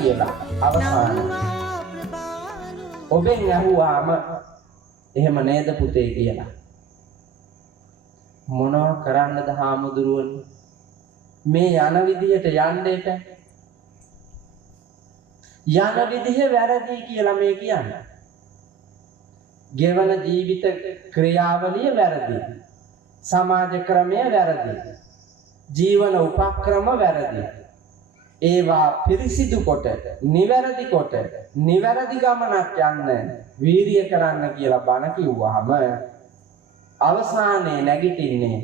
කියලා අවසාන ඔබෙන් අහුවාම එහෙම නේද පුතේ කියලා මොනවා කරන්නද හාමුදුරුවනේ මේ යන විදිහට යන්න එපා යන විදිහ වැරදි කියලා මේ කියන්නේ ගෙවන ජීවිත ක්‍රියාවලිය වැරදි සමාජ ක්‍රමය වැරදි ජීවන උපක්‍රම වැරදි ඒවා පිරිසිදු කොට නිවැරදි කොට නිවැරදි ගමනක් යන්න වීරිය කරන්න කියලා බණ කිව්වහම අවසානයේ නැගිටින්නේ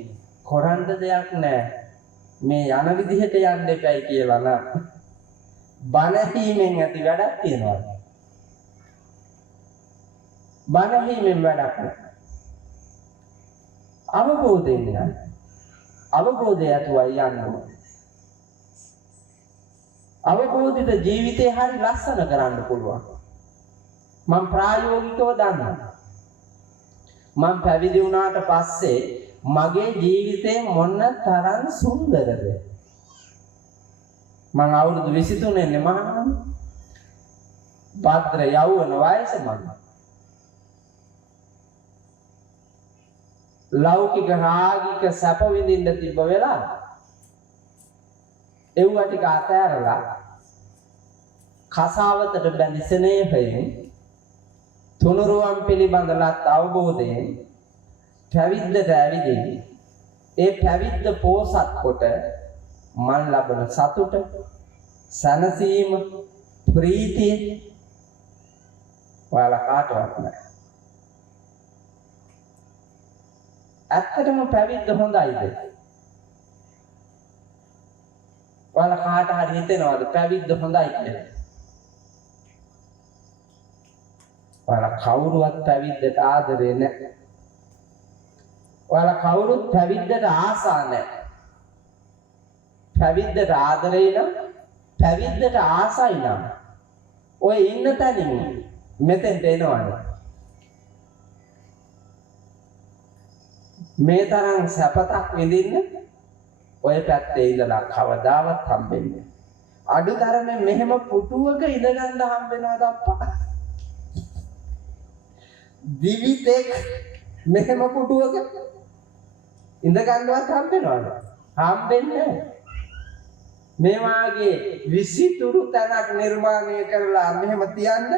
කරන්න දෙයක් නැහැ මේ යන විදිහට යන්න එපයි කියලා නම් බණ හීමෙන් ඇති වැඩක් තියනවා බණ හීමෙන් වැඩක් නැහැ අවබෝධයෙන් යන්න අවබෝධය ඇතුවයි යන්න ඕනේ අවබෝධිත ජීවිතේ හරි ලස්සන කරන්න පුළුවන් මම ප්‍රායෝගිකව දන්නවා මම පැවිදි වුණාට පස්සේ මගේ ජීවිතේ මොන තරම් සුන්දරද මම අවුරුදු 23 නේ මහානම් භද්‍ර යෞවන වයස මම ලෞකික රාගික සැප විඳින්න තිබ්බ වෙලාව එව්වා ටික අතෑරලා කසාවතට බැඳි ස්නේහයෙන් තුනුරුවන් පිළිබඳලත් අවබෝධයෙන් පැවිද්දට ඇවිදින් ඒ පැවිද්ද පෝසත් කොට මන් ලබන සතුට සනසීම ප්‍රීතිය ඔයාලා කාටවත් නැහැ ඇත්තටම පැවිද්ද හොඳයිද ඔයාලා කාට හරි හිතෙනවද පැවිද්ද හොඳයි කියලා ඔයාලා කවුරුවත් පැවිද්දට ආදරේ නැහැ ඔයාලා කවුරුත් පැවිද්දට ආසා නැහැ පැවිද්දට ආදරේ නම් පැවිද්දට ආසයි නම් ඔය ඉන්න තැනින් මෙතෙන්ට එනවනේ මේ තරම් සැපතක් විඳින්න ඔය පැත්තේ ඉඳලා කවදාවත් හම්බෙන්නේ අඩුතරමේ මෙහෙම පුටුවක ඉඳගන්න හම්බෙනවද අප්පා දිවිතෙක් මෙහෙම පුටුවක ඉඳගන්නවත් හම්බෙනවද හම්බෙන්නේ මේ වාගේ විසිතුරු තැනක් නිර්මාණය කරලා මෙහෙම තියන්න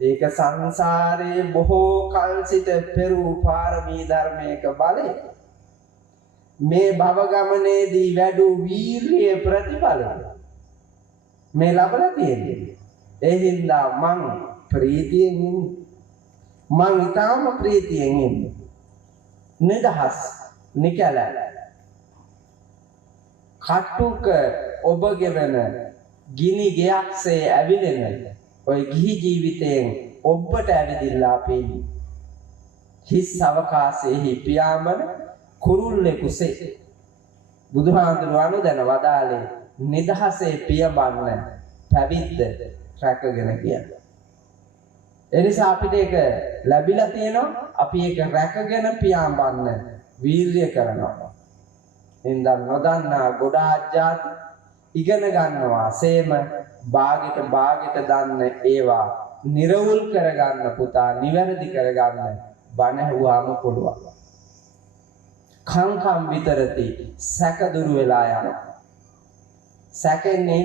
ඒක සංසාරයේ බොහෝ කල් සිට පෙරූ පාරමී ධර්මයක බලය මේ භව ගමනේදී වැඩූ වීර්යයේ ප්‍රතිඵලය මේ ලබලා තියෙන්නේ ඒ හින්දා මං ප්‍රීතියෙන් ඉන්නේ මං ඊටම ප්‍රීතියෙන් ඉන්නේ නිදහස් නිකල කටුක ඔබ ගෙවන ගිනි ගයක්සේ ඇවිලෙන ඔය ගිහි ජීවිතයෙන් ඔබට ඇවිදිලා අපි හිස් අවකාශයේ පියාඹන කුරුල්ලෙකුසේ බුදුහාඳුනවනු දැන වදාලේ නිදහසේ පියඹන්න පැවිද්ද රැකගෙන කියලා. එනිසා අපිට ඒක ලැබිලා තියෙනවා අපි ඒක රැකගෙන පියාඹන්න වීර්ය කරනවා. එඳන් නොදන්නා ගොඩාක් જાති ඉගෙන ගන්නවා සේම භාගයට දන්න ඒවා නිර්වුල් කරගන්න පුතා නිවැරදි කරගන්න බණ ඇහුවාම පුළුවන්. කංකම් විතරති සැක දුරු වෙලා යනවා. සැකෙන්නේ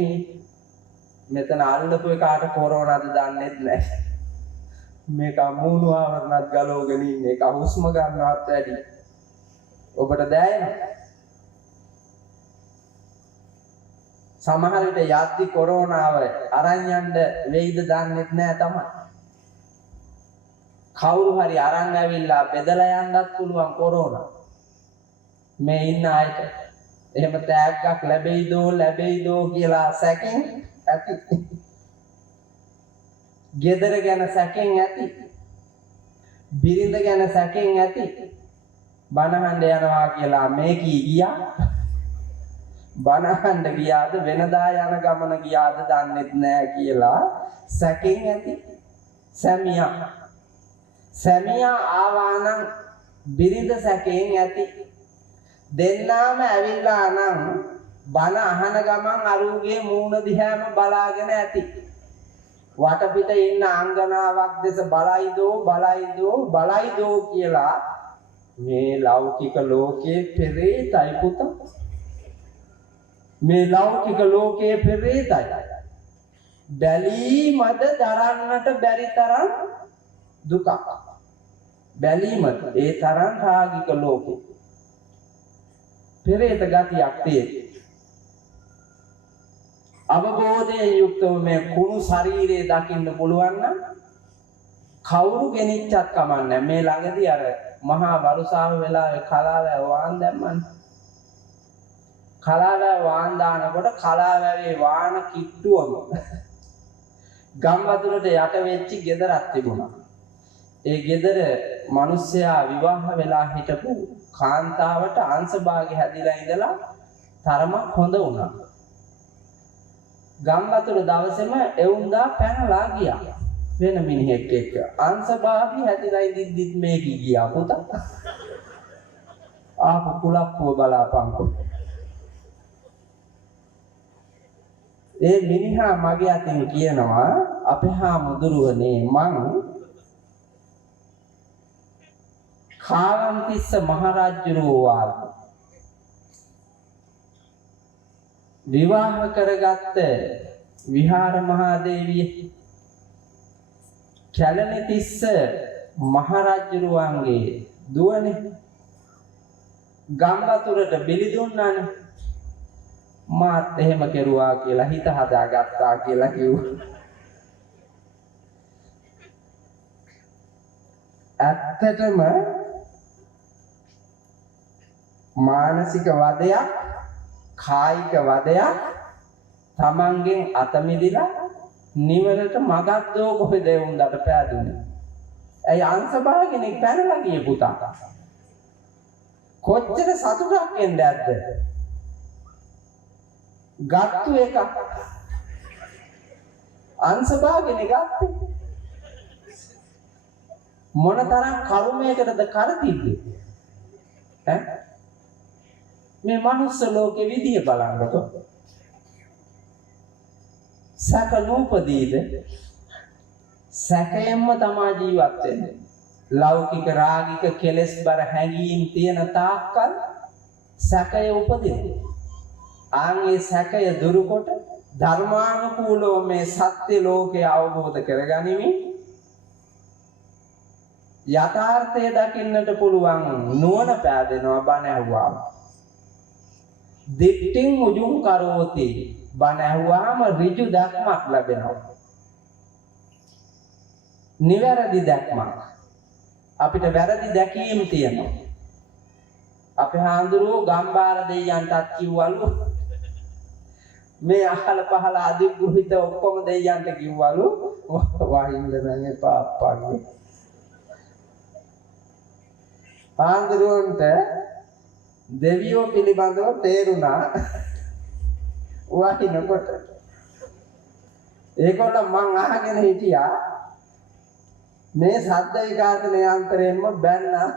මෙතන අල්ලපු එකාට කොරෝනාද දන්නේත් නැහැ. මේක මූණු ආවරණත් ගලවගෙන ඉන්නේ ඒක හුස්ම ගන්නවත් වැඩි. ඔබට දැනෙනවා සමහර විට යද්දි කොරෝනාව අරන් යන්න වෙයිද දන්නෙත් නෑ තමයි. කවුරු හරි අරන් ඇවිල්ලා බෙදලා යන්නත් පුළුවන් කොරෝනා. මේ ඉන්න අයට එහෙම තෑග්ගක් ලැබෙයිදෝ කියලා සැකෙන් ඇති. ගෙදර ගැන සැකෙන් ඇති. බිරිඳ ගැන සැකෙන් ඇති. බණහඬ යනවා කියලා මේ ගියා. බණහඬ ගියාද වෙනදා යන ගමන ගියාද දන්නෙත් නෑ කියලා සැකෙන් ඇති. සැමියා ආවා නම් බිරිඳ සැකෙන් ඇති. දෙන්නාම ඇවිල්ලා නම් බණ අහන ගමන් අරුගේ මූණ දිහාම බලාගෙන ඇති. වටපිට ඉන්න අංගනාවක් දෙස බලයිදෝ කියලා මේ ලෞකික ලෝකයේ පෙරේතයි පුතා. මේ ලෞකික ලෝකයේ පෙරේතයි. බැලීමද දරන්නට බැරි තරම් දුකක්. බැලීමද ඒ තරම් රාගික ලෝකෙ. පෙරේත ගතියක් තියෙනවා. අවබෝධයෙන් යුක්තව මේ කුණු ශරීරයේ දකින්න පුළුවන් නම් කවුරු ගෙනිච්චත් කමන්නේ. මේ ළඟදී අර මහා වරුසාව වෙලාවේ කලාවැව වාන් දැම්මන්. කලාවැව වාන් දානකොට කලාවැවේ වාන කිට්ටුවම ගම් වතුරට යට වෙච්චි ගෙදරක් තිබුණා. ඒ ගෙදර මිනිස්සයා විවාහ වෙලා හිටපු කාන්තාවට අංශභාගය හැදිලා ඉඳලා තරමක් හොඳ වුණා. ගම් වතුර දවසේම එවුන්දා පැනලා ගියා. වෙන මිනිහෙක් එක්ක අංශභාගය හැදිලා ඉඳිද්දිත් මේක ගියා පුතා. ආපු කුලප්පුව බලාපන්කො. ඒ මිනිහා මගේ අතින් කියනවා අපේ හාමුදුරුවනේ මං කාවන්තිස්ස මහරජුරුවෝ විවාහ කරගත්ත විහාර මහදේවිය කැලණිතිස්ස මහරජුරුවන්ගේ දුවනේ ගම් වතුරට බිලි දුන්නානේ. මාත් එහෙම කෙරුවා කියලා හිත හදාගත්තා කියලා කිව්වා. ඇත්තටම මානසික වදයක් කායික වදයක් තමන්ගෙන් අත මිදිලා නිවනට මගක් දෝ කොහෙද වුන්දට පෑදුනේ. ඇයි අංශභාගිනේ පැනලා ගියේ පුතා. කොච්චර සතුටක් එන්නේ නැද්ද? ගත්තු එක අංශභාගිනේ ගත්තේ. මොනතරම් කර්මයකටද කර තිබ්බේ ඈ මේ මනුස්ස ලෝකෙ විදිය බලන්නකො. සැක නූපදීද සැකයෙන්ම තමා ජීවත් වෙන්නේ. ලෞකික රාගික කෙලෙස් බර හැඟීම් තියෙන තාක්කල් සැකය උපදිනවා. ආන්ගේ සැකය දුරුකොට ධර්මානුකූලව මේ සත්‍ය ලෝකය අවබෝධ කරගනිමින් යථාර්ථය දකින්නට පුළුවන් නුවණ පෑදෙනවා බණ ඇහුවාම. දිට්ඨින් උජුං කරෝති බණ ඇහුවාම ඍජු දැක්මක් ලැබෙනවා. නිවැරදි දැක්මක්. අපිට වැරදි දැකීම් තියෙනවා. අපේ හාමුදුරුවෝ ගම්බාර දෙයියන්ටත් කිව්වලු මේ අහල පහල අධිග්‍රහිත ඔක්කොම දෙයියන්ට කිව්වලු වහින්න නම් එපා අප්පා. හාමුදුරුවන්ට දෙවියෝ පිළිබඳව තේරුණා වහිනකොට. ඒකට මං අහගෙන හිටියා මේ සද්ද විකාශන යන්ත්‍රයෙන්ම බැන්න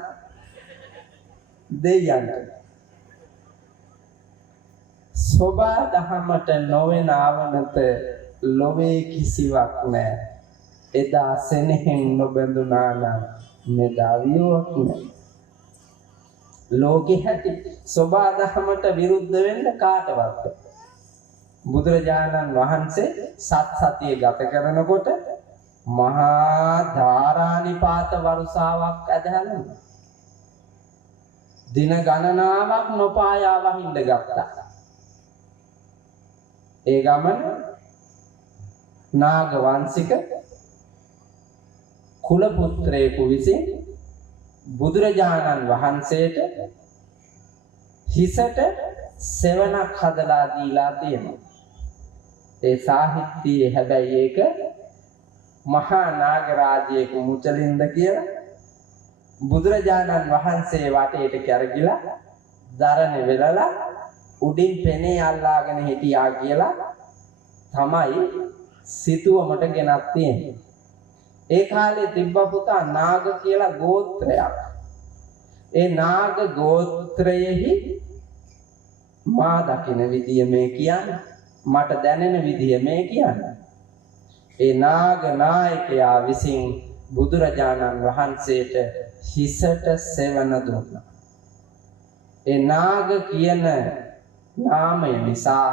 දෙයයන්ට. සෝබා දහමට නොවන ආවනත ලොවේ කිසිවක් නැහැ. එදා සෙනෙහෙන් නොබඳුනා නම් මෙදා වියෝක් නැහැ. ලෝකෙ හැටි සෝබා දහමට විරුද්ධ වෙන්න කාටවත්. බුදුරජාණන් වහන්සේ සත්‍ය ගත කරනකොට මහා ධාරානිපාත වරුසාවක් ඇදහැලුණා. දින ගණනාවක් නොපායා වහින්න ගත්තා. ඒ ගමන නාග වංශික කුල පුත්‍රයෙකු විසින් බුදුරජාණන් වහන්සේට හිසට සෙවණක් හදලා දීලා තියෙනවා. ඒ සාහිත්‍යයේ හැබැයි ඒක මහා නාග රාජ්‍යයක මුචලින්ද කියලා බුදුරජාණන් වහන්සේ වටේට කැරගිලා දරණේ වෙලලා උඩින් පෙනේ අල්ලාගෙන හිටියා කියලා තමයි සිතුවමට ගෙනත් තියෙන්නේ. ඒ කාලේ තිබ්බ පුතා නාග කියලා ගෝත්‍රයක්. ඒ නාග ගෝත්‍රයෙහි මා දකින විදිය මේ කියන්නේ. මට දැනෙන විදිය මේ කියන්නේ. ඒ නාග නායකයා විසින් බුදුරජාණන් වහන්සේට හිසට සෙවන දුන්නා. ඒ නාග කියන නාමය නිසා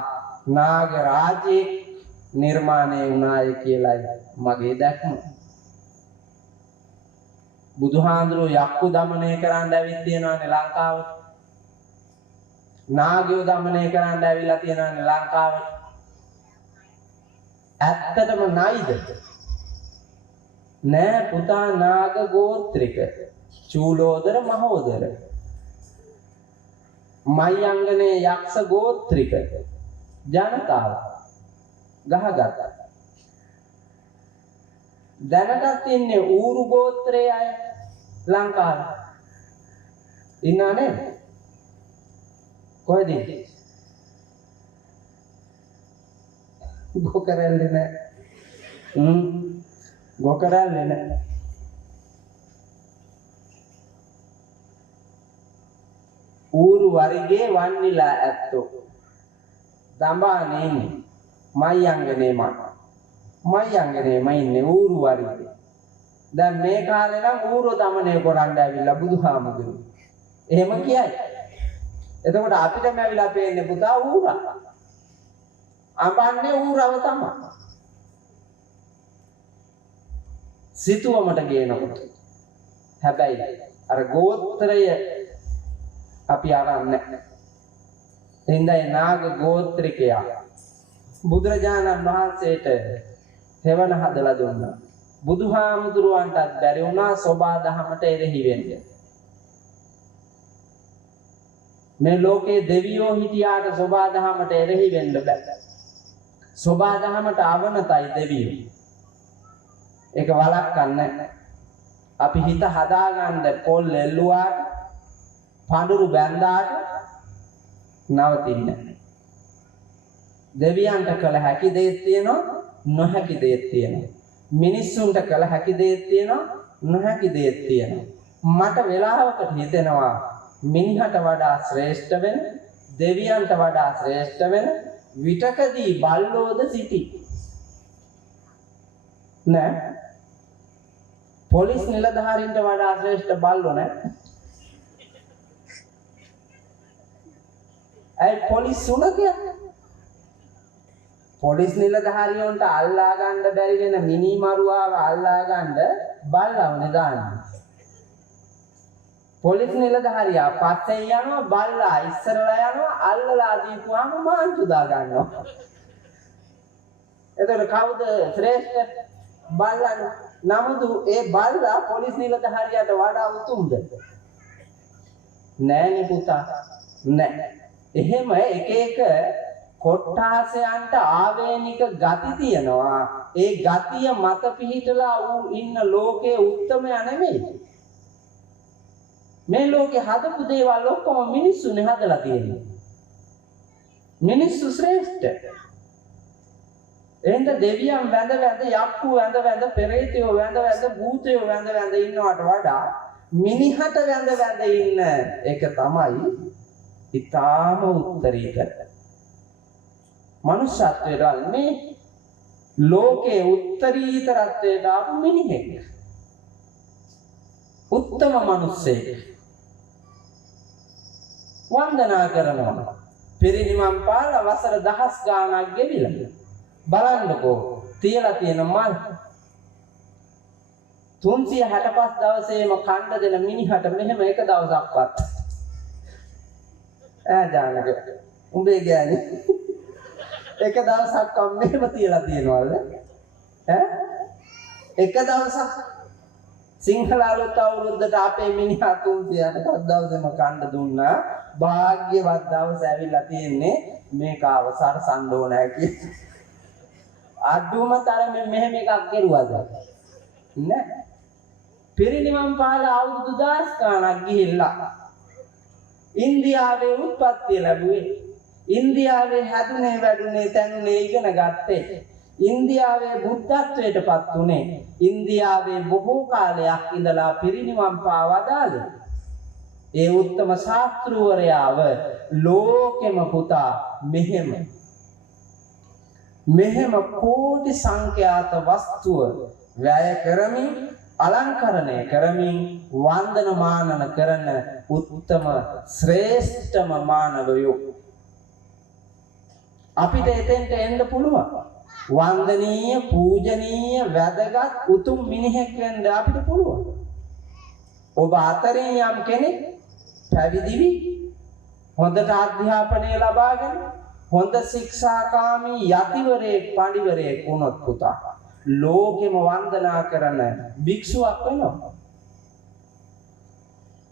නාග රාජ්‍යයක් නිර්මාණය වුණාය කියලායි මගේ දැක්ම. බුදුහාඳුරෝ යක්කු දමනය කරන්න ඇවිත් තියෙනවානේ ලංකාවට. නාගයෝ දමනය කරන්න ඇවිල්ලා තියෙනවානේ ලංකාවට. ඇත්තටම නයිද? නෑ පුතා, නාග ගෝත්‍රික චූලෝදර මහෝදර මයංගනේ යක්ෂ ගෝත්‍රික ජනතාව ගහගත්තා. දැනටත් ඉන්නේ ඌරු ගෝත්‍රයේ අය ලංකාවේ. ඉන්නා නේද? කොහෙද? ගොකරල්ලේ නෑ. ගොකරල්ලේ නෑ. ඌරු වරිගේ වන්නිලා ඇත්තෝ. දඹානේ ඉන්නේ. මයංගනේ මයංගනේම ඉන්නේ ඌරු වරිගේ. දැන් මේ කාලේ නම් ඌරු දමනය කරන්න ඇවිල්ලා බුදුහාමුදුරු. එහෙම කියයි. එතකොට අපිටම ඇවිල්ලා පේන්නේ පුතා ඌරා. අඹන්නේ ඌරව තමයි. සිතුවමට ගේනකොට. හැබැයි අර ගෝත්‍රය අපි අරන් නැහැ. එඳයි නාග ගෝත්‍රිකයා බුදුරජාණන් වහන්සේට සෙවණ හදලා දුන්නා. බුදුහාමුදුරුවන්ටත් බැරි වුණා සෝබා දහමට එරෙහි වෙන්න. මේ ලෝකේ දෙවියෝ හිටියාට සෝබා දහමට එරෙහි වෙන්න බෑ. සෝබා දහමට අවනතයි දෙවියෝ. ඒක වළක්වන්න. අපි හිත හදාගන්න පොල් එල්ලුවාට පඳුරු බැන්දාට නවතින්නේ. දෙවියන්ට කළ හැකි දේත් තියෙනවා, නොහැකි දේත් තියෙනවා. මිනිස්සුන්ට කළ හැකි දේත් තියෙනවා, නොහැකි දේත් තියෙනවා. මට වෙලාවකට හිතෙනවා මිනිහට වඩා ශ්‍රේෂ්ඨ වෙන, දෙවියන්ට වඩා ශ්‍රේෂ්ඨ වෙන විතකදී බල්ලෝද සිටි. නෑ. පොලිස් නිලධාරීන්ට වඩා ශ්‍රේෂ්ඨ බල්ලෝ නෑ. ඇයි පොලිස් සුනකයා? පොලිස් නිලධාරියන්ට අල්ලා ගන්න බැරි වෙන මිනි මරුවාව අල්ලා ගන්න බල්ලවනේ දාන්නේ. පොලිස් නිලධාරියා පස්සේ යනවා, බල්ලා ඉස්සරලා යනවා, අල්ලලා දීපුවාම මාංචු දා ගන්නවා. එතකොට කවුද ශ්‍රේෂ්ඨ? බල්ලා. නමුත් ඒ බල්ලා පොලිස් නිලධාරියාට වඩා උතුම්ද? නෑනේ පුතා. නෑ. එහෙම එක එක කොට්ටාසයන්ට ආවේනික ගති තියෙනවා. ඒ ගතිය මත පිහිටලා ඌ ඉන්න ලෝකයේ උත්තමයා නෙමෙයි. මේ ලෝකේ හදපු දේවල් ඔක්කොම මිනිස්සුනේ හදලා තියෙන්නේ. මිනිස්සු ශ්‍රේෂ්ඨ. එහෙනම් දෙවියන් වැඳ වැඳ, යක්කු වැඳ වැඳ, පෙරේතයෝ වැඳ වැඳ, භූතයෝ වැඳ වැඳ ඉන්නවට වඩා මිනිහට වැඳ වැඳ ඉන්න එක තමයි ඊටාම උත්තරීතර. මනුෂ්‍යත්වයට මේ ලෝකේ උත්තරීතරත්වයට ආපු මිනිහෙක්. උත්තම මිනිස්සෙක්. වන්දනා කරනවා. පිරිනිවන් පාලා වසර දහස් ගාණක් ගෙවිලා. බලන්නකෝ තියලා තියෙන මල් 365 දවසේම කණ්ඩ දෙන මිනිහට මෙහෙම එක දවසක්වත් ජානක උඹේ ගෑණි එක දවසක් මෙහෙම තියලා තියනවද? එක දවසක් සිංහල අලුත් අවුරුද්දට අපේ මිනිහා 365 දවසේම කණ්ඩ දුන්නා. භාග්‍යවත් දවස් ඇවිල්ලා තියෙන්නේ මේක අවසර සම්ඩෝනෑ කිය. අඩුම තරමේ මෙහෙම එකක් කෙරුවද? නෑ. පිරිනිවන් පාලා අවුරුදු 10 ගාණක් ගිහිල්ලා ඉන්දියාවේ උත්පත්ති ලැබුවේ. ඉන්දියාවේ හැදුනේ වැඩුනේ තැනුනේ ඉගෙන ගත්තේ. ඉන්දියාවේ බුද්ධත්වයට පත් උනේ. ඉන්දියාවේ බොහෝ කාලයක් ඉඳලා පිරිනිවන් පාවදාලේ. ඒ උත්තම ශාස්ත්‍රවරයාව ලෝකෙම පුතා මෙහෙම කෝටි සංඛ්‍යාත වස්තුව වැය කරමින් අලංකරණය කරමින් වන්දනමානන කරන උත්තම ශ්‍රේෂ්ඨම මානවයෝ අපිට එතෙන්ට එන්න පුළුවන්. වන්දනීය පූජනීය වැදගත් උතුම් මිනිහෙක් වෙන්න අපිට පුළුවන්. ඔබ අතරින් යම් කෙනෙක් පැවිදි වී හොඳට අධ්‍යාපනය ලබාගෙන හොඳ ශික්ෂාකාමී යතිවරයෙක් පඬිවරයෙක් වුණොත් පුතා ලෝකෙම වන්දනා කරන භික්ෂුවක් වෙනවා.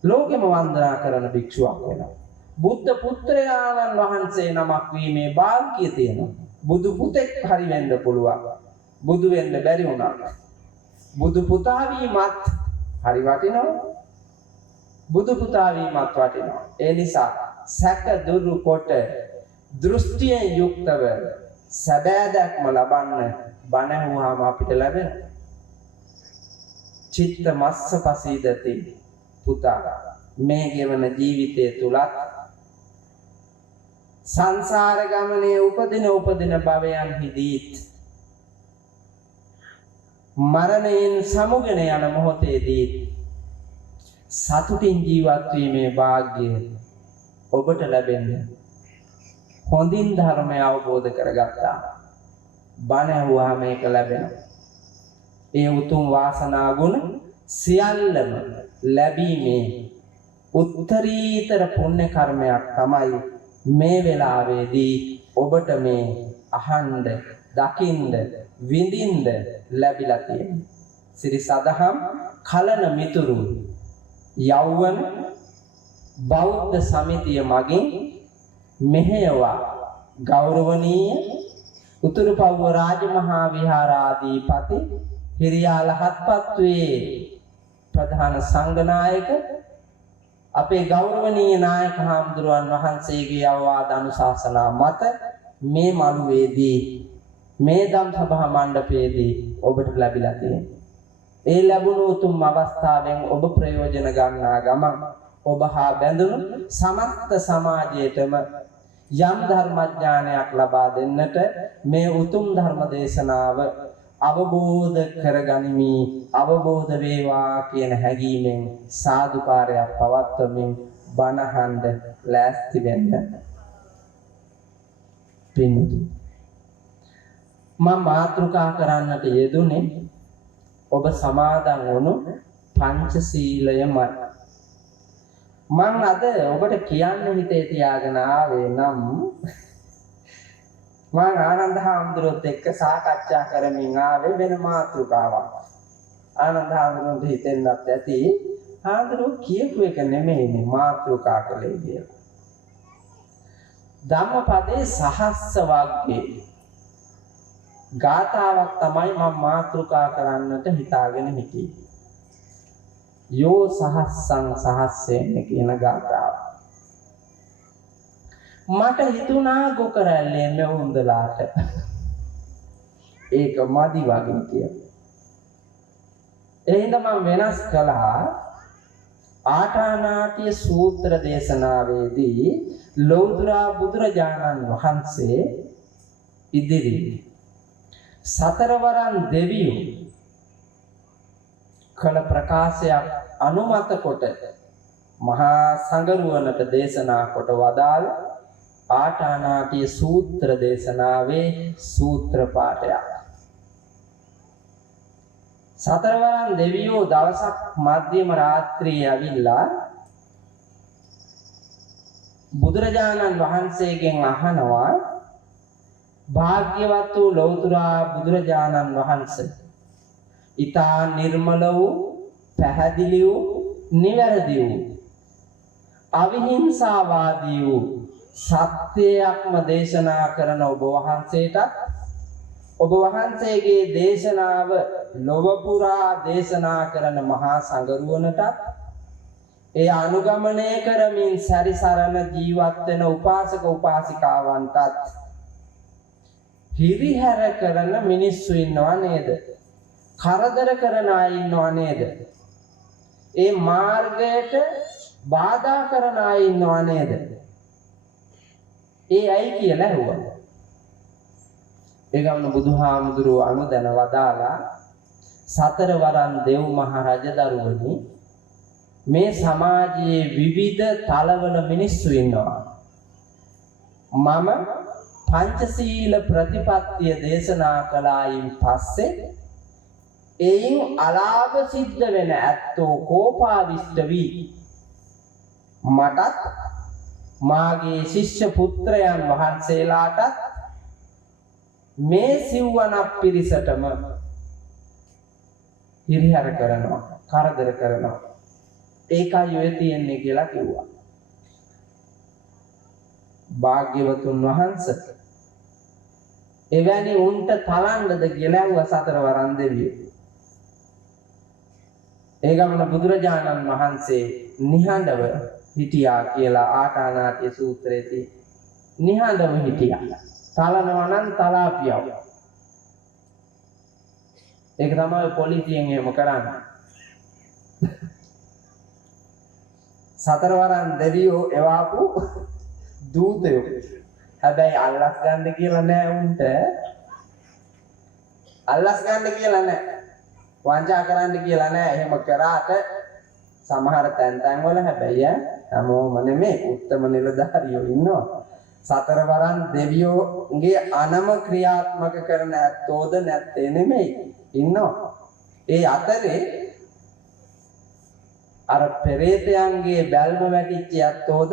ලෝකෙම වන්දනා කරන භික්ෂුවක් වෙනවා. බුද්ධ පුත්‍රයාණන් වහන්සේ නමක් වීමේ භාග්‍යය තියෙනවා. බුදු පුතෙක් හරි වෙන්න පුළුවන්. බුදු වෙන්න බැරි වුණා. බුදු පුතා වීමත් හරි වටිනවා. බුදු පුතා වීමත් වටිනවා. ඒ නිසා සැක දුරු කොට දෘෂ්ටියෙන් යුක්තව සැබෑ දැක්ම ලබන්න බණ ඇහුවාම අපිට ලැබෙන චිත්ත මස්ස පසීදති පුතා මේ ගෙවන ජීවිතය තුලත් සංසාර ගමනේ උපදින භවයන්හිදීත් මරණයෙන් සමුගෙන යන මොහොතේදී සතුටින් ජීවත් වීමේ වාග්ය ඔබට ලැබෙන්නේ හොඳින් ධර්මය අවබෝධ කරගත්තා. බණ ඇහුවා මේක ලැබෙනවා. ඒ උතුම් වාසනා ගුණ සියල්ලම ලැබීමේ උත්තරීතර පුණ්‍ය කර්මයක් තමයි මේ වෙලාවේදී ඔබට මේ අහන්න, දකින්න, විඳින්න ලැබිලා තියෙන්නේ. සිරි සදහම් කලන මිතුරු යෞවන බෞද්ධ සමිතිය මගින් මෙහෙයවා ගෞරවනීය උතුරුපව්ව රාජමහා විහාරාධිපති හිරියාල හත්පත්වේ ප්‍රධාන සංඝනායක අපේ ගෞරවනීය නායක හාමුදුරුවන් වහන්සේගේ අවවාද අනුශාසනා මත මේ මළුවේදී මේ ධම් සභා මණ්ඩපයේදී ඔබට ලැබිලා තියෙනවා. ඒ ලැබුණු උතුම් අවස්ථාවෙන් ඔබ ප්‍රයෝජන ගන්නා ගමන් ඔබ හා බැඳුණු සමස්ත සමාජයේටම යම් ධර්මඥානයක් ලබා දෙන්නට මේ උතුම් ධර්ම දේශනාව අවබෝධ කරගනිමි, අවබෝධ වේවා කියන හැඟීමෙන් සාදුකාරයක් පවත්වමින් බණහඬ ලෑස්ති වෙන්න. පින්තුනි, මම මාතෘකා කරන්නට යෙදුනේ ඔබ සමාදන් වුණු පංචශීලයමයි. මම අද ඔබට කියන්න හිතේ තියාගෙන ආවේ නම් මම ආනන්ද හාමුදුරුවොත් එක්ක සාකච්ඡා කරමින් ආවේ වෙන මාතෘකාවක්. ආනන්ද හාමුදුරුවන්ට හිතෙන්නත් ඇති හාමුදුරුවෝ කියපු එක නෙමෙයිනේ මාතෘකා කළේ කියලා. ධම්මපදයේ සහස්ස වර්ගයේ ගාථාවක් තමයි මම මාතෘකා කරන්නට හිතාගෙන හිටියේ. යෝ සහස්සං සහස්සෙන් කියන ගාථාව. මට හිතුණා ගොකරැල්ලේ මෙවුන්දලාට ඒක මදි වගේ කියලා. එහෙනම් මම වෙනස් කළා. ආටානාටිය සූත්‍ර දේශනාවේදී ලෞතර බුදුරජාණන් වහන්සේ ඉදිරියේ සතරවරන් දෙවියෝ කළ ප්‍රකාශයක් අනුමත කොට මහා සංඝරුවනට දේශනා කොට වදාළ ආටානාටිය සූත්‍ර දේශනාවේ සූත්‍ර පාඨයක්. සතරවරන් දෙවියෝ දවසක් මධ්‍යම රාත්‍රියේ ඇවිල්ලා බුදුරජාණන් වහන්සේගෙන් අහනවා, භාග්‍යවත් වූ ලෞතර බුදුරජාණන් වහන්සේ ඊතා නිර්මල වූ, පැහැදිලි වූ, නිවැරදි වූ, අවිහිංසාවාදී වූ සත්‍යයක්ම දේශනා කරන ඔබ වහන්සේට ඔබ වහන්සේගේ දේශනාව ලොව පුරා දේශනා කරන මහා සංඝරුවනට ඒ අනුගමනය කරමින් සැරිසරන ජීවත් වෙන උපාසක උපාසිකාවන්ටත් හිරිහැර කරන මිනිස්සු ඉන්නවා නේද? කරදර කරන අය ඉන්නවා නේද? ඒ මාර්ගයට බාධා කරන අය ඉන්නව නේද? ඒ අය කියලා ඇහුවා. ඒ ගමන බුදුහාමුදුරුවෝ අනුදැන වදාලා සතර වරන් දෙව් මහ රජදරුවනි මේ සමාජයේ විවිධ තලවල මිනිස්සු ඉන්නවා. මම පංචශීල ප්‍රතිපත්තිය දේශනා කළායින් පස්සේ එයින් අලාභ සිද්ධ වෙන ඇත්තෝ කෝපාවිෂ්ඨ වී මටත් මාගේ ශිෂ්‍ය පුත්‍රයන් වහන්සේලාටත් මේ සිව්වන පිරිසටම හිරිහැර කරනවා, කරදර කරනවා. ඒකයි ඔය තියෙන්නේ කියලා කිව්වා. භාග්‍යවතුන් වහන්සේ එවැනි උන්ට තලන්නද කියලා ඇහුවා සතර වරන් දෙවියෝ. ඒ ගමන බුදුරජාණන් වහන්සේ නිහඬව හිටියා කියලා ආටානාටිය සූත්‍රයේ තියෙන. නිහඬව හිටියා. තලනවා නම් තලාපියව. ඒක තමයි පොලිසියෙන් එහෙම කරන්නේ. සතර වරන් දෙවියෝ එවාපු දූතයෝ. හැබැයි අල්ලස් ගන්න කියලා නෑ උන්ට. අල්ලස් ගන්න කියලා නෑ. වංචා කරන්න කියලා නෑ. එහෙම කරාට සමහර තැන් වල හැබැයි හැමෝම නෙමෙයි උත්තම නිලධාරියෝ ඉන්නවා. සතර වරන් දෙවියෝගේ අනම ක්‍රියාත්මක කරන ඇත්තෝද නැත්තේ නෙමෙයි ඉන්නවා. ඒ අතරේ අර පෙරේතයන්ගේ බැල්ම වැටිච්ච ඇත්තෝද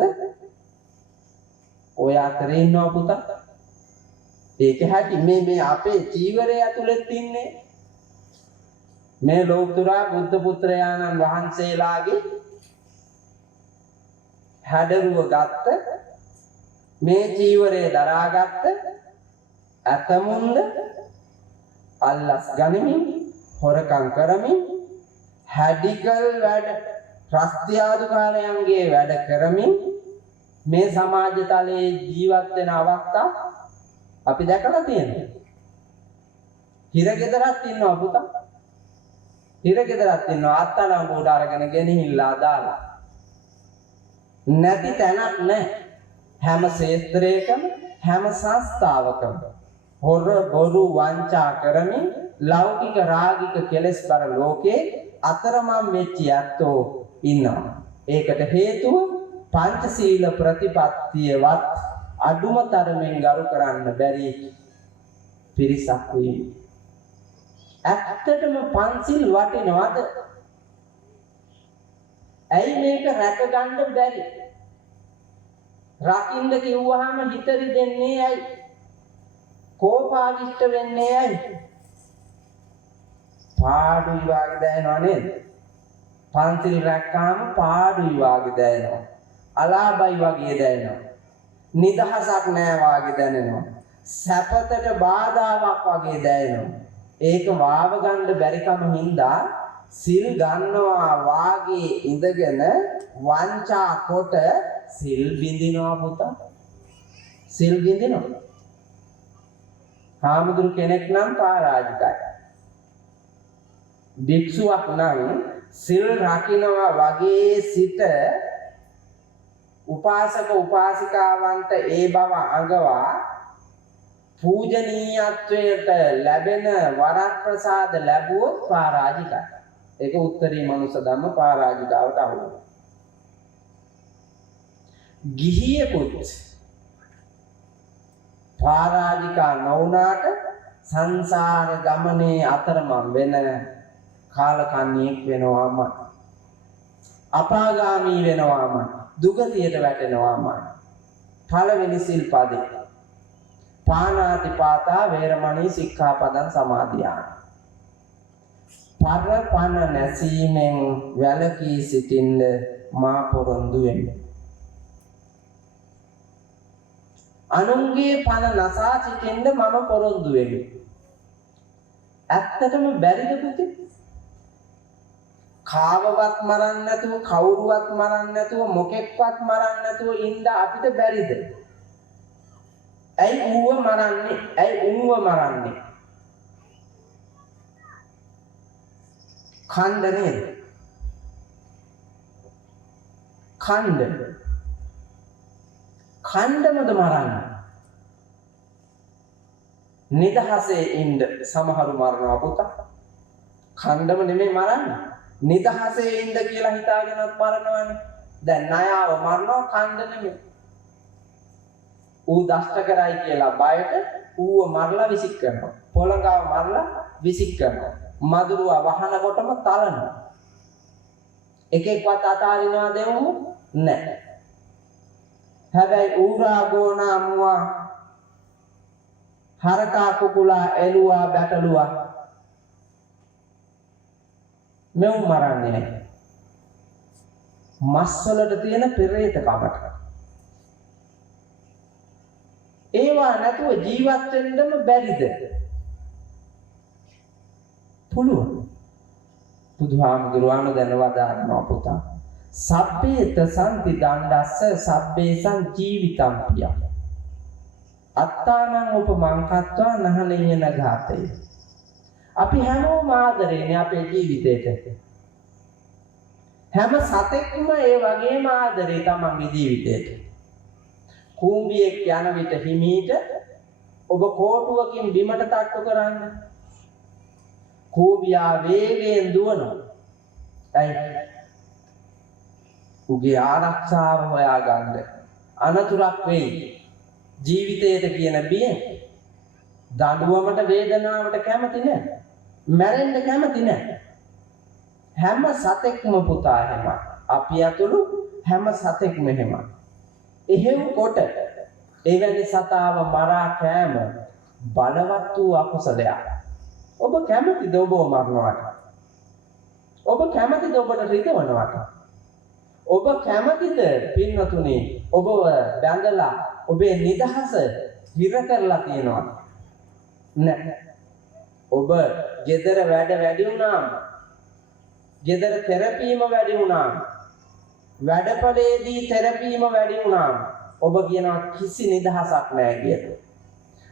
ඔය අතරේ ඉන්නවා පුතා. ඒක හැටි මේ අපේ චීවරය ඇතුළෙත් ඉන්නේ. මේ ලෝතුරා බුද්ධ පුත්‍රයාණන් වහන්සේලාගේ හැඩරුව ගත්ත මේ චීවරය දරාගත්ත ඇතමුන්ද අල්ලස් ගනිමින් හොරකම් කරමින් හැඩිකල් වැඩ ප්‍රස්ත්‍යාදුකාරයන්ගේ වැඩ කරමින් මේ සමාජ තලයේ ජීවත් වෙන අවස්ථා අපි දැකලා තියෙනවා. හිරගෙදරත් ඉන්නවා පුතා. හිරගෙදරත් ඉන්නවා අත්තලංගුවට අරගෙන ගෙනහිල්ලා දාලා. නැති තැනක් නැහැ. හැම ක්ෂේත්‍රයකම හැම සංස්ථාවකම හොර බොරු වංචා කරමින් ලෞකික රාගික කෙලෙස් බර ලෝකේ අතරමං වෙච්ච ඇත්තෝ ඉන්නවා. ඒකට හේතුව පංචශීල ප්‍රතිපත්තියවත් අඩුම තරමින් ගරු කරන්න බැරි පිරිසක් වී. ඇත්තටම පංචිල් වටිනවද? ඇයි මේක රැක ගන්න බැරි? රකින්න කිව්වහම හිතරි දෙන්නේ ඇයි? කෝපාවිෂ්ඨ වෙන්නේ ඇයි? පාඩුයි වාගේ දැනෙනව නේද? පන්සිල් රැක්කාම පාඩුයි වාගේ දැනෙනවා. අලාභයි වගේ දැනෙනවා. නිදහසක් නෑ වාගේ දැනෙනවා. සැපතට බාධාවක් වගේ දැනෙනවා. ඒක වාව ගන්න බැරිකම හින්දා සිල් ගන්නවා වාගේ ඉඳගෙන වංචා කොට සිල් බින්දිනවා පුතා. සිල් බින්දිනවා. හාමුදුරු කෙනෙක් නම් පරාජිකයි. භික්ෂුවක් නම් සිල් රකින්නවා වගේ සිට උපාසක උපාසිකාවන්ට ඒ බව අඟවා පූජනීයත්වයට ලැබෙන වරප්‍රසාද ලැබුවොත් පරාජිකයි. ඒක උත්තරී මනුෂ්‍ය ධම්ම පරාජිකාවට අහු වෙනවා. ගිහියෙකුත් පරාජිකා නොවුනාට සංසාර ගමනේ අතරමං වෙන කාලකන්ණියෙක් වෙනවාම අපාගාමී වෙනවාම දුගතියට වැටෙනවාම පළවෙනි සිල්පදේ පාණාතිපාතා වේරමණී සික්ඛාපදං සමාදියාමි. පරපණ නැසීමෙන් වැළකී සිටින්න මා පොරොන්දු වෙමි. අනුන්ගේ පණ නසා සිටින්න මම පොරොන්දු වෙමි. ඇත්තටම බැරිද පුතේ? කාවවත් මරන්න නැතුව කවුරුවත් මරන්න නැතුව මොකෙක්වත් මරන්න නැතුව ඉන්න අපිට බැරිද? ඇයි ඌව මරන්නේ? ඇයි උන්ව මරන්නේ? කන්ද නේද? ඛණ්ඩමද මරන්න. නිදහසේ ඉන්න සමහරු මරනවා පුතා. ඛණ්ඩම නෙමෙයි මරන්නේ. නිදහසේ ඉන්න කියලා හිතාගෙනත් මරනවනේ. දැන් ණයාව මරනවා ඛණ්ඩ නෙමෙයි. ඌ දෂ්ට කරයි කියලා බයට ඌව මරලා විසික් කරනවා. පොළඟාව මරලා විසික් කරනවා. මදුරුවා වහනකොටම තලනවා. එකෙක්වත් අතාරිනවා දෙවමු නැහැ. හැබැයි ඌරා ගෝනා මුවා හරකා කුකුලා එළුවා බැටළුවා මෙව් මරන්නේ නැහැ. මස් වලට තියෙන පෙරේත කමට. ඒවා නැතුව ජීවත් වෙන්නම බැරිද? පුළුවන්. බුදුහාමුදුරුවෝ දැනවදානවා පුතා. සබ්බේත සම්ති දණ්ඩස්ස සබ්බේසං ජීවිතං පිය. අත්තානං උපමංකත්වා නහලේන ඝාතේ. අපි හැමෝම ආදරේනේ අපේ ජීවිතේට. හැම සතෙක්ම ඒ වගේම ආදරේ තමන්ගේ ජීවිතේට. කූඹියෙක් යන විට හිමීට ඔබ කෝටුවකින් බිමට තට්ටු කරන්න. කූඹියා වේගයෙන් දුවනවා. ඇයි? උගේ ආරක්ෂාව හොයාගන්න. අනතුරක් වෙයි. ජීවිතයට කියන බියෙන් දඬුවමට වේදනාවට කැමති නැහැ. මැරෙන්න කැමති නැහැ. හැම සතෙක්ම පුතා හැම අපි ඇතුළු හැම සතෙක්ම හැම. එහෙව් කොට එවැනි සතාව මරා කෑම බලවත් වූ අකුසලයක්. ඔබ කැමතිද ඔබව මරනවට? ඔබ කැමතිද ඔබට රිදවනවට? ඔබ කැමතිද පින්වතුනි ඔබව බැඳලා ඔබේ නිදහස හිර කරලා තියනවා? නැහැ. ඔබ gedara වැඩ වැඩි වුණාම, gedara තෙරපීම වැඩි වුණාම, වැඩපලේදී තෙරපීම වැඩි වුණාම ඔබ කියනවා කිසි නිදහසක් නැහැ කියලා.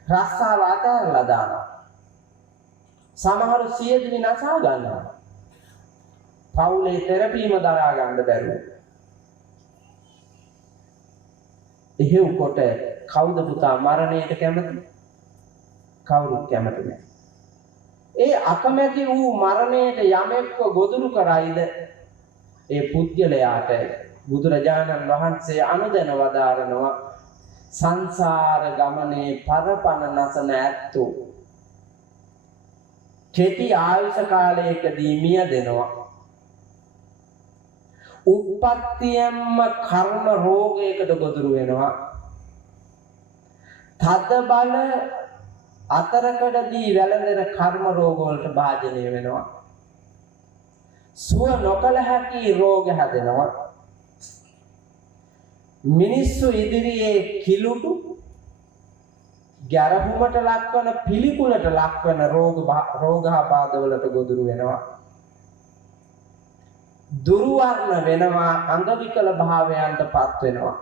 රස්සාව අතහැරලා දානවා. සමහරු සියදිවි නසා ගන්නවා. පවුලේ තෙරපීම දරා ගන්න බැරුව. එහෙව් කොට කවුද පුතා මරණයට කැමති? කවුරුත් කැමති නැහැ. ඒ අකමැති වූ මරණයට යමෙක්ව ගොදුරු කරයිද ඒ පුද්ගලයාට බුදුරජාණන් වහන්සේ අනුදැන වදාරනවා සංසාර ගමනේ පරපණ නැසන ඇත්තෝ කෙටි ආයුෂ කාලයකදී මිය දෙනවා. උප්පත්තියෙන්ම කර්ම රෝගයකට ගොදුරු වෙනවා. තද බල අතරකඩදී වැළඳෙන කර්ම රෝග වලට භාජනය වෙනවා. සුව නොකල හැකි රෝග හැදෙනවා. මිනිස්සු ඉදිරියේ කිලුටු ගැරහුමට ලක්වන පිළිකුලට ලක්වන රෝගාබාධ වලට ගොදුරු වෙනවා. දුර්වර්ණ වෙනවා, අංගවිකල භාවයන්ටපත් වෙනවා.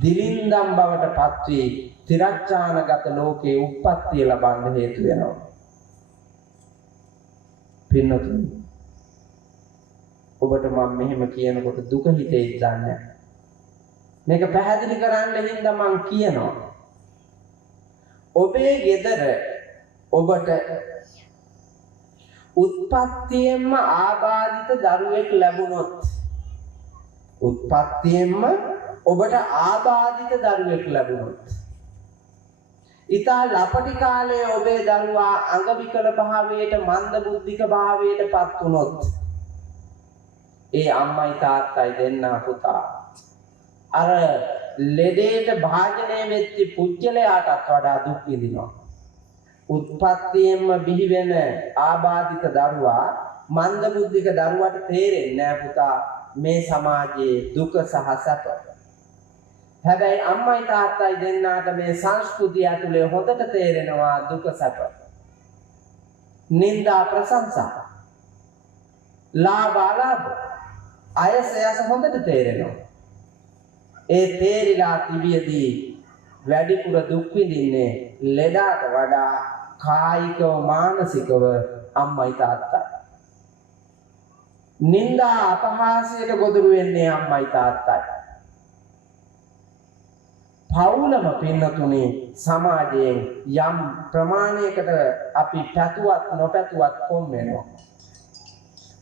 දිලින්දම් බවට පත් වී තිරච්ඡානගත ලෝකේ උප්පත්තිය ලබන්න හේතු වෙනවා. පින්නතුනි ඔබට මම මෙහෙම කියනකොට දුක හිතේ ඉඳන්නේ. මේක පැහැදිලි කරන්න හින්දා මම කියනවා. ඔබේ ගෙදර ඔබට උත්පත්තියෙන්ම ආබාධිත දරුවෙක් ලැබුණොත්, උත්පත්තියෙන්ම ඔබට ආබාධිත දරුවෙක් ලැබුණොත්, ඊතා ලපටි කාලයේ ඔබේ දරුවා අංගවිකල භාවයට, මන්ද බුද්ධික භාවයට පත් වුණොත්, ඒ අම්මයි තාත්තයි දෙන්නා පුතා අර ලෙඩේට භාජනය වෙච්ච පුජ්‍යලයාටත් වඩා දුක් විඳිනවා. උත්පත්තියෙන්ම බිහි වෙන ආබාධිත දරුවා මන්ද බුද්ධික දරුවාට තේරෙන්නේ නෑ පුතා මේ සමාජයේ දුක සහ සැප. හැබැයි අම්මයි තාත්තයි දෙන්නාට මේ සංස්කෘතිය ඇතුලේ හොඳට තේරෙනවා දුක සැප. නින්දා ප්‍රශංසා, ලාභ අලාභ, අයසයස හොඳට තේරෙනවා. ඒ තේරිලා තිබියදී වැඩිපුර දුක් විඳින්නේ ලෙඩට වඩා කායිකව මානසිකව අම්මයි තාත්තයි. නින්දා අපහාසයට ගොදුරු වෙන්නේ අම්මයි තාත්තයි. පවුලම පින්නතුනේ සමාජයෙන් යම් ප්‍රමාණයකට අපි පැතුවත් නොපැතුවත් කොම් වෙනවා.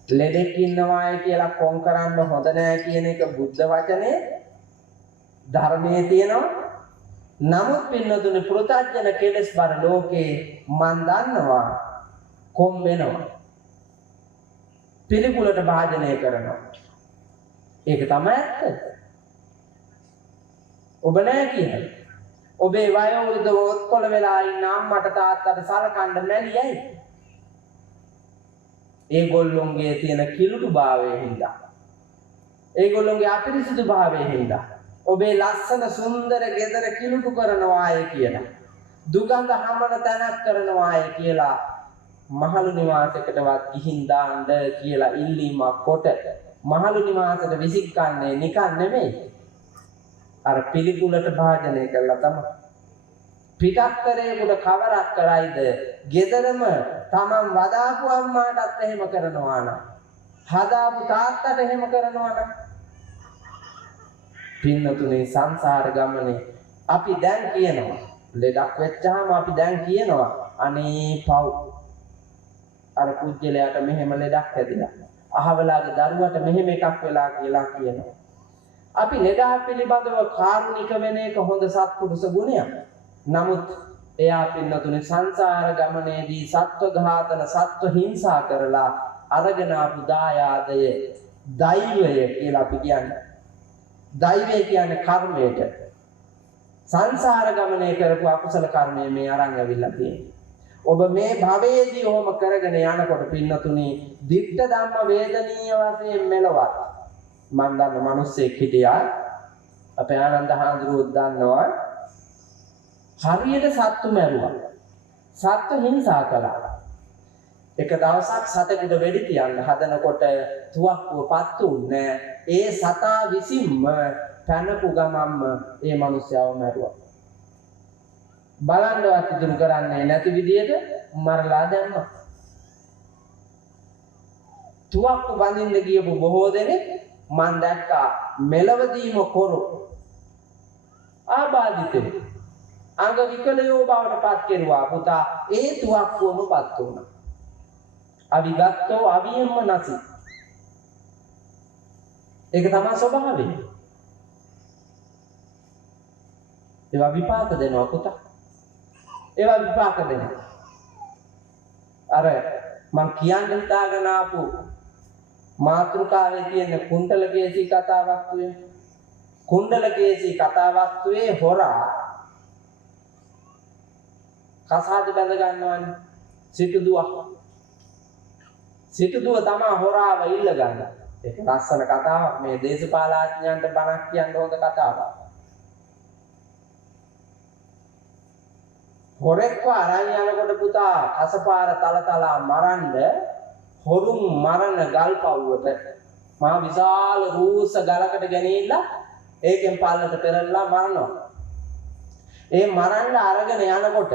ලෙඩෙක් ඉන්නවායි කියලා කොම් කරන්න හොඳ නෑ කියන එක බුද්ධ වචනේ ධර්මයේ තියෙනවා. නමුත් පින්නතුනේ පෘථග්ජන කෙලෙස් බර ලෝකේ මන් දන්නවා කොම් වෙනවා. පිළිකුලට භාජනය කරනවා. ඒක තමයි ඇත්ත. ඔබ නෑ කියන්නේ. ඔබේ වයෝවෘද්ධ ඔත්කොල වෙලා ඉන්න අම්මට තාත්තට සලකන්න මැලියයි. ඒගොල්ලොන්ගේ තියෙන කිලුටු භාවයෙන් හින්දා. ඒගොල්ලොන්ගේ අපිරිසිදු භාවයෙන් හින්දා. ඔබේ ලස්සන සුන්දර ගෙදර කිලුටු කරනවාය කියලා. දුගඳ හමන තැනක් කරනවාය කියලා මහලු නිවාසයකටවත් ගිහින් දාන්න කියලා ඉල්ලීමක් කොට මහලු නිවාසයට විසිකන්නේ නිකන් නෙමෙයි. අර පිළිකුලට භාජනය කළා තමයි. පිටක්තරේකට කවරක් කරයිද? ගෙදරම තමන් වදාපු අම්මාටත් එහෙම කරනවා නම්, හදාපු තාත්තට එහෙම කරනවා නම්, පින්නතුනේ සංසාර ගමනේ අපි දැන් කියනවා ලෙඩක් වෙච්චාම අපි දැන් කියනවා අනේ පව් අර පුජ්‍යලයට මෙහෙම ලෙඩක් හැදිලා අහවලාගේ දරුවට මෙහෙම එකක් වෙලා කියලා කියනවා. අපි ලෙඩා පිළිබඳව කාරුණික වෙන එක හොඳ සත්පුරුෂ ගුණයක්. නමුත් එයා පින්නතුනේ සංසාර ගමනේදී සත්ව ඝාතන සත්ව හිංසා කරලා අරගෙන ආපු දායාදය දෛවය කියලා අපි කියන්නේ. දෛවය කියන්නේ කර්මයට. සංසාර ගමනේ කරපු අකුසල කර්මය මේ අරන් ඇවිල්ලා තියෙන්නේ. ඔබ මේ භවයේදී ඔහොම කරගෙන යනකොට පින්නතුනේ දිට්ඨ ධම්ම වේදනීය වශයෙන් මෙලවත් මන් දන්න මිනිස්සෙක් හිටියා. අපේ ආනන්ද හාමුදුරුවෝ දන්නවා හරියට සත්තු මැරුවා. සත්තු හිංසා කළා. එක දවසක් සතෙකුට වෙඩි තියන්න හදනකොට තුවක්කුව පත්තුන්නේ ඒ සතා විසින්ම පැනපු ගමම්ම ඒ මිනිස්යාව මැරුවා. බලන්නවත් ඉතුරු කරන්නේ නැති විදියට මරලා දැම්මා. තුවක්කු බඳින්න ගියපු බොහෝ දෙනෙක් මන් දැක්කා මෙලවදීම කොරු ආබාධිතෙක් අංග විකලයෝ බවට පත් කෙරුවා. පුතා ඒ තුවක්කුවම පත් වුණා. අවිගත්තෝ අවියෙන්ම නැසි. ඒක තමයි ස්වභාවය. ඒවා විපාක දෙනවා පුතා. ඒවා විපාක දෙනවා. අර මං කියන්න හිතාගෙන ආපු මාතෘකාවේ තියෙන කුණ්ඩලකේසී කතා වස්තුවේ කුණ්ඩලකේසී කතා වස්තුවේ හොරා කසාද බැඳ ගන්නවනේ සිටුදුව තමයි හොරාව ඉල්ල ගන්න. ඒක ලස්සන කතාවක්. මේ දේශපාලඥයන්ට බණක් කියන්න හොඳ කතාවක්. හොරෙක්ව අරන් යනකොට පුතා කසපාර තලතලා මරන්න හොරුන් මරණ ගල්පව්වට මා විශාල රූස ගලකට ගෙනිලා ඒකෙන් පල්ලට පෙරලා මරනවා. ඒ මරන්න අරගෙන යනකොට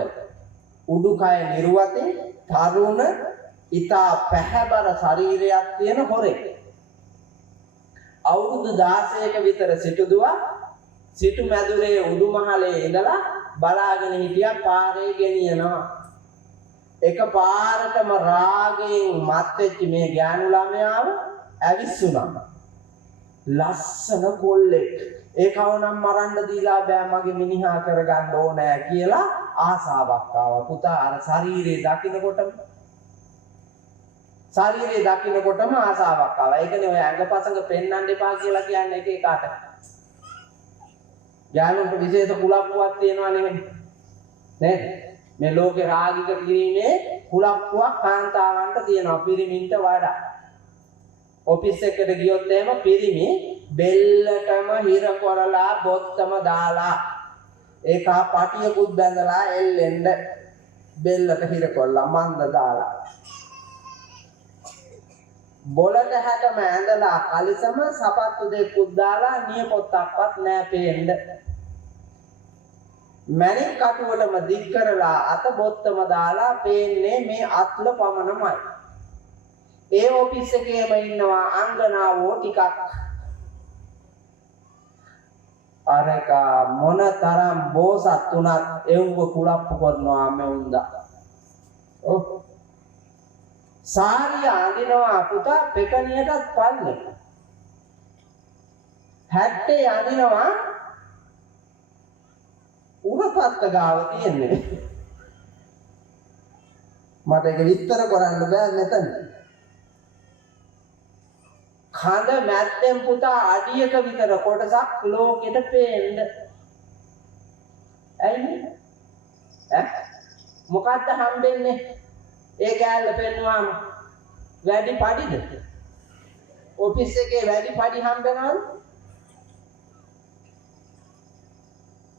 උඩුකය නිර්වතේ තරුණ ඉතා පැහැබර ශරීරයක් තියෙන හොරෙක්. අවුරුදු 16ක විතර සිටුදුවා සිටු මැදුරේ උඩුමහලේ ඉඳලා බලාගෙන හිටියා පාරේ ගෙනියනවා. එක පාරටම රාගයෙන් මත් වෙච්ච මේ ගෑනු ළමයාව ඇවිස්සුණා. ලස්සන කොල්ලෙක්. ඒකව නම් මරන්න දීලා බෑ මගේ මිනිහා කරගන්න ඕනෑ කියලා ආසාවක් ආවා. පුතා අර ශරීරේ දකින්නකොටම ආසාවක් ආවා. ඒකනේ ඔය ඇඟපසඟ පෙන්වන්න එපා කියලා කියන්නේ එක එකට. ඥානොන්ට විශේෂ කුලප්පුවක් තියෙනවා නෙමෙයි. නේද? මේ ලෝකේ රාගික කිරීමේ කුලප්පුවක් කාන්තාවන්ට තියෙනවා පිරිමින්ට වඩා. ඔෆිස් එකට ගියොත් එහෙම පිරිමි බෙල්ලටම හිර කරලා බොත්තම දාලා ඒක පාටියකුත් බැඳලා එල්ලෙන්න බෙල්ලට හිර කරලා මන්ද දාලා බොලට හැටම ඇඳලා කලිසම සපත්තු දෙකකුත් දාලා නියපොත්තක්වත් නෑ පේන්න. මැණික් කටුවටම දික් කරලා අත බොත්තම දාලා පේන්නේ මේ අත්ල පමණමයි. ඒ ඔෆිස් එකේම ඉන්නවා අංගනාවෝ ටිකක්. අරක මොන තරම් බෝසත් උනත් එව්ව කුලප්පු කරනවා මෙවුන්දා. ඔව්. සාරිය අඳිනවා පුතා පෙකණියටත් පල්ලේ. හැට්ටේ අඳිනවා උරපත්ත ගාව තියෙන්නේ. මට ඒක විස්තර කරන්න බෑ මෙතන. කඳ මැද්දෙන් පුතා අඩියක විතර කොටසක් ලෝකෙට පේන්න. ඇයි ඈ මොකද්ද හම්බෙන්නේ? ඒ කෑල්ල පෙන්නුවාම වැඩි පඩිද? ඔෆිස් එකේ වැඩි පඩි හම්බෙනවද?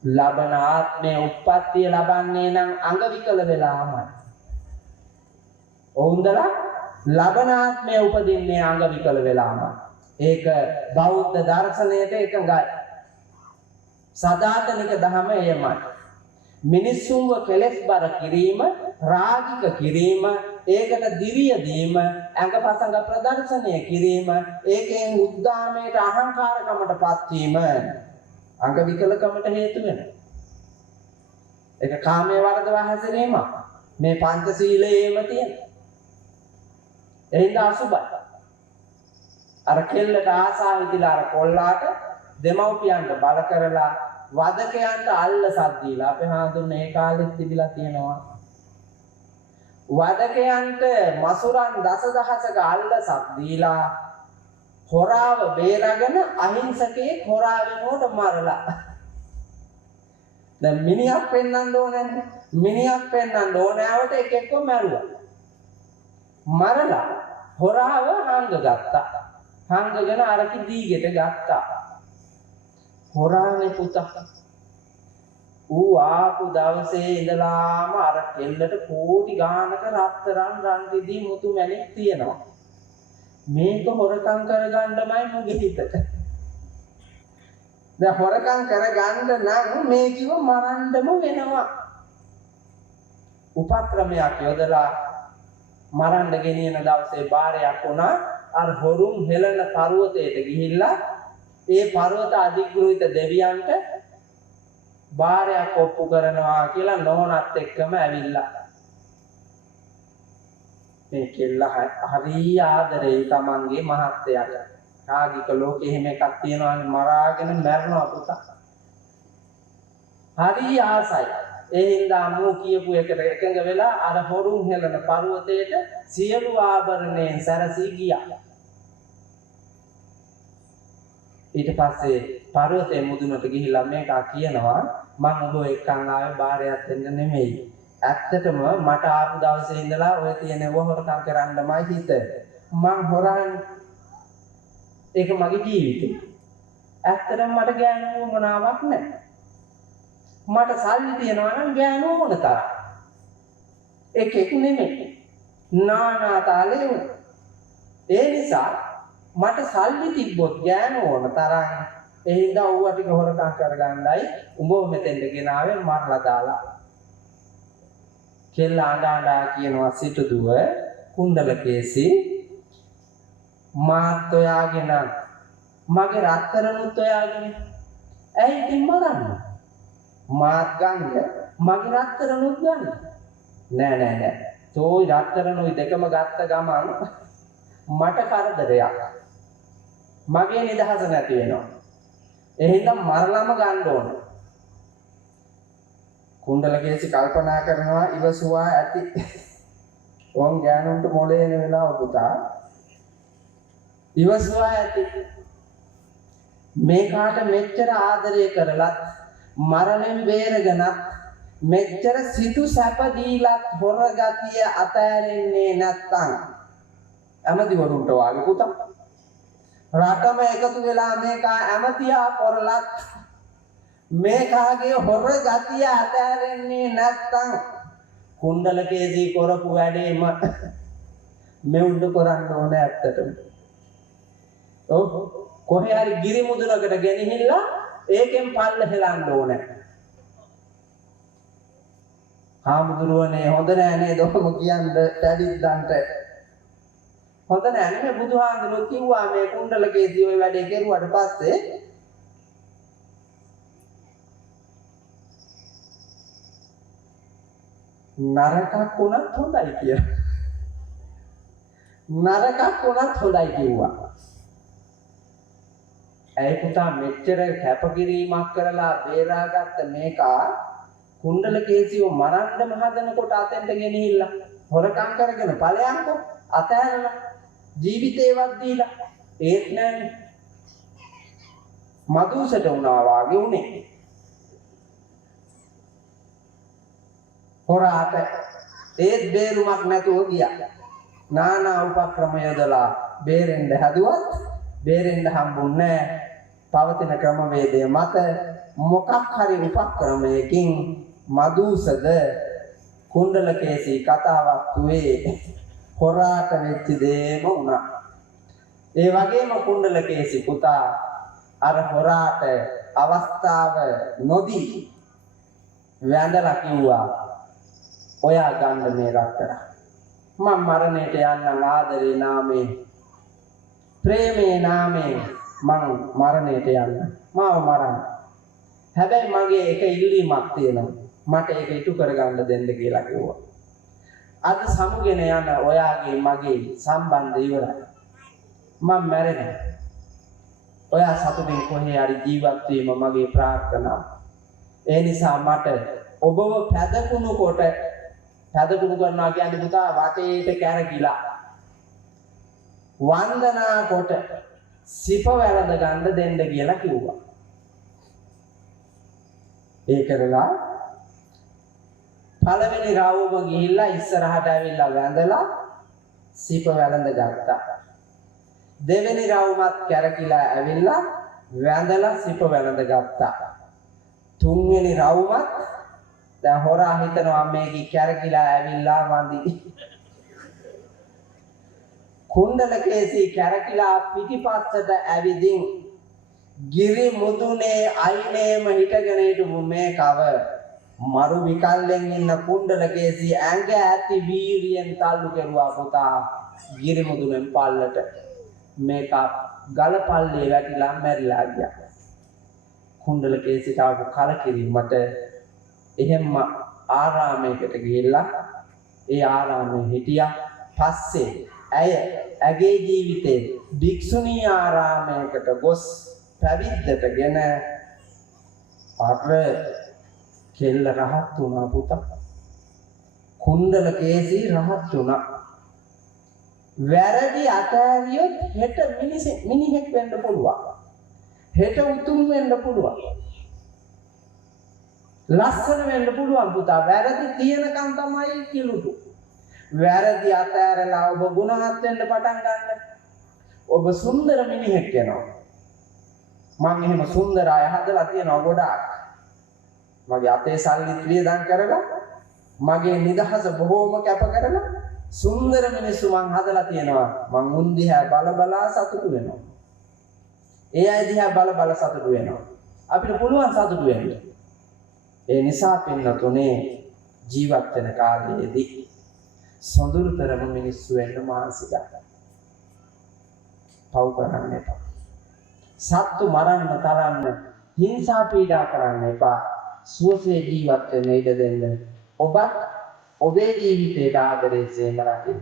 ලබන ආත්මේ උප්පත්තිය ලබන්නේ නම් අංගවිකල වෙලාමයි. ඔවුන්දලා ලබන ආත්මේ උපදින්නේ අංගවිකල වෙලාමයි. ඒක බෞද්ධ දර්ශනයට එකඟයි. සදාතනික ධර්ම එයමයි. මිනිස්සුන්ව කෙලෙස් බර කිරීම, රාගික කිරීම, ඒකට දිරිය දීම, අංගපසංග ප්‍රදර්ශනය කිරීම, ඒකෙන් උද්දාමයට අහංකාරකමටපත් වීම අංග විකලකමට හේතු වෙනවා. ඒක කාමයේ වරදවා හැසිරීම. මේ පංචශීලයේම තියෙන. එහිඳ අසුබයි. අර කෙල්ලට ආසා හිතිලා අර කොල්ලාට දෙමව්පියන්ට බල කරලා වදකයන්ට අල්ලසක් දීලා අපි හඳුන්නේ ඒ කාලෙත් තිබිලා තියෙනවා. වදකයන්ට මසුරන් දසදහසක අල්ලසක් දීලා හොරාව බේරගෙන අහිංසකේ හොරා වෙනුවට මරලා. දැන් මිනිහක් පෙන්නන්න ඕනේ. මිනිහක් පෙන්නන්න ඕනෑවට එකෙක්ව මැරුවා. මරලා හොරාව හංගගත්තා. හංගගෙන අරකි දීගෙට ගත්තා. හොරානේ පුතා. ඌ ආපු දවසේ ඉඳලාම අර කෙල්ලට කෝටි ගානක රත්තරන් රන් රිදී මුතු මැණික් තියෙනවා. මේක හොරකම් කරගන්නමයි මුගේ හිතට. දැන් හොරකම් කරගන්න නම් මේ කිව මරන්නම වෙනවා. උපක්‍රමයක් යොදලා මරන්න ගෙනියන දවසේ බාරයක් වුණා. අර හොරුන් හෙළන පර්වතයට ගිහිල්ලා ඒ පර්වත අධිග්‍රහිත දෙවියන්ට බාරයක් ඔප්පු කරනවා කියලා නෝනත් එක්කම ඇවිල්ලා. මේ කෙල්ල හරි ආදරේ තමන්ගේ මහත්තයාට. රාගික ලෝකෙ එහෙම එකක් තියෙනවානේ මරාගෙන මැරනවා පුතා. හරි ආසයි. ඒ හින්දා මෝ කියපු එකට එකඟ වෙලා අර හොරුන් හෙළන පර්වතයට සියලු ආභරණයෙන් සැරසී ගියා. ඊට පස්සේ පර්වතයේ මුදුනට ගිහිල්ලා මේකා කියනවා මම ඔබ එක්කන් ආවේ බාරයක් දෙන්න නෙමෙයි. ඇත්තටම මට ආපු දවසේ ඉඳලා ඔය තියෙන වහොරකම් කරන්නමයි හිත. මං හොරන් ඒක මගේ ජීවිතේ. ඇත්තටම මට ගෑනු මොනාවක් නැහැ. මට සල්ලි තියනවා නම් ගෑනු ඕන තරම්. එකෙක් නෙමෙයි. නානා තාලේ උන. ඒ නිසා මට සල්ලි තිබ්බොත් ගෑනු ඕන තරම්. ඒ හින්දා ඌව ටික හොරකම් කරගන්නයි උඹව මෙතෙන්ට ගෙනාවේ මරලා දාලා. කෙල්ල ආඬා කියනවා සිටුදුව කුණ්ඩලකේසි මාත් ඔයාගෙන මගේ රත්තරනුත් ඔයාගෙන ඇයි ඉතින් මරන්න මාත් ගන්න මගේ රත්තරනුත් ගන්න නෑ තෝයි රත්තරනුයි දෙකම ගත්ත ගමන් මට කරදරයක් මගේ නිදහස නැති වෙනවා එහෙනම් මරලම ගන්න ඕන කුණ්ඩලකේසි කල්පනා කරනවා ඉවසුවා ඇති ඕන් ගෑනුන්ට මොලේ එන වෙලාව පුතා ඉවසුවා ඇති මේකාට මෙච්චර ආදරය කරලත් මරණයෙන් බේරගෙනත් මෙච්චර සිටු සැප දීලත් හොර ගතිය අතෑරෙන්නේ නැත්තම් ඇමතිවරුන්ට වාගේ පුතා රටම එකතු වෙලා මේකා ඇමතියා කරලත් මේකාගේ හොර ගතිය අතෑරෙන්නේ නැත්තම් කුණ්ඩලකේසි කරපු වැඩේම මෙවුන්ට කරන්න ඕනේ ඇත්තටම ඔව් කොහේ හරි ගිරි මුදුනකට ගෙනහිල්ලා ඒකෙන් පල්ල හෙලන්න ඕනේ හාමුදුරුවනේ හොඳ නෑ නේද ඔහොම කියන්න පැවිද්දන්ට හොඳ නෑ නේ බුදුහාඳුනෝ කිව්වා මේ කුණ්ඩලකේසී ඔය වැඩේ කෙරුවට පස්සේ නරකක් වුණත් හොඳයි කියලා. නරකක් වුණත් හොඳයි කිව්වා. ඇයි පුතා මෙච්චර කැපකිරීමක් කරලා බේරාගත්ත මේකා කුණ්ඩලකේසියව මරන්නම හදනකොට අතෙන්ට ගෙනහිල්ලා හොරකම් කරගෙන ඵලයන්කෝ අතහැරලා ජීවිතේවත් දීලා ඒත් නෑනේ මදුසට වුණා වාගේ උනේ හොරාට ඒත් බේරුමක් නැතුව ගියා නානා උපක්‍රම යොදලා බේරෙන්න හැදුවත් බේරෙන්න හම්බුන්නේ පවතින ක්‍රමවේදය මත මොකක් හරි උපක්‍රමයකින් මදුසද කුණ්ඩලකේසී කතාවක් තුවේ හොරාට වෙච්ච දේම වුණා. ඒ වගේම කුණ්ඩලකේසී පුතා අර හොරාට අවස්ථාව නොදී වැඳලා කිව්වා ඔයා ගන්න මේ රත්තරන්. මම මරණයට යන්න ආදරේ නාමේ ප්‍රේමේ නාමේ මං මරණයට යන්න. මාව මරන්න. හැබැයි මගේ එක ඉල්ලීමක් තියෙනවා. මට ඒක ඉටු කරගන්න දෙන්න කියලා කිව්වා. අද සමුගෙන යන ඔයාගේ මගේ සම්බන්ධය ඉවරයි. මම මැරෙනවා. ඔයා සතුටින් කොහේ හරි ජීවත් වීම මගේ ප්‍රාර්ථනාව. ඒ නිසා මට ඔබව පැදකුණු කරනවා කියන්නේ පුතා වටේට කැරකිලා වන්දනා කොට සිප වැළඳ ගන්න දෙන්න කියලා කිව්වා. ඒ කරලා පළවෙනි රාවුම ගිහිල්ලා ඉස්සරහට ඇවිල්ලා වැඳලා සිප වැළඳ ගත්තා. දෙවෙනි රාවුමත් කැරකිලා ඇවිල්ලා වැඳලා සිප වැළඳ ගත්තා. තුන්වෙනි රාවුමත් දැන් හොරා හිතනවා මේකේ කැරකිලා ඇවිල්ලා වඳි. කුණ්ඩලකේසී කැරකිලා පිටිපස්සට ඇවිදින් ගිරි මුදුනේ අයිනේම හිටගෙන හිටපු මේකව මරු විකල්ලෙන් ඉන්න කුණ්ඩලකේසී ඇඟ ඇති වීරියෙන් තල්ලු කෙරුවා පුතා ගිරි මුදුනෙන් පල්ලට මේක ගල පල්ලේ වැටිලා මැරිලා ගියා. කුණ්ඩලකේසීට ආපු කලකිරීමට එහෙම්ම ආරාමයකට ගිහිල්ලා ඒ ආරාමයේ හිටියා. පස්සේ ඇගේ ජීවිතේ භික්ෂුණී ආරාමයකට ගොස් පැවිද්දටගෙන අර කෙල්ල රහත් වුණා පුතා. කුණ්ඩලකේසී රහත් වුණා. වැරදි අතහැරියොත් හෙට මිනිහෙක් වෙන්න පුළුවන්. හෙට උතුම් වෙන්න පුළුවන්. ලස්සන වෙන්න පුළුවන් පුතා. වැරදි තියෙනකන් තමයි කිලුටු. වැරදි අතහැරලා ඔබ ගුණවත් වෙන්න පටන් ගන්න. ඔබ සුන්දර මිනිහෙක් වෙනවා. මම එහෙම සුන්දර අය හදලා තියෙනවා ගොඩාක්. මගේ අතේ සල්ලිත් වියදම් කරලා මගේ නිදහස බොහෝම කැප කරලා සුන්දර මිනිස්සු මං හදලා තියෙනවා. මං උන් දිහා බල සතුටු වෙනවා. ඒ අය දිහා බල සතුටු වෙනවා. අපිට පුළුවන් සතුටු වෙන්න. ඒ නිසා පින්නතුනේ ජීවත් වෙන කාලයේදී සොඳුරුතරම මිනිස්සු වෙන්න මානසික පව් කරන්න එපා. සත්තු මරන්න තරන්න හිංසා පීඩා කරන්න එපා. සුවසේ ජීවත් වෙන්න ඉඩ දෙන්න. ඔබත් ඔබේ ජීවිතයට ආදරේ සේම රකින්න.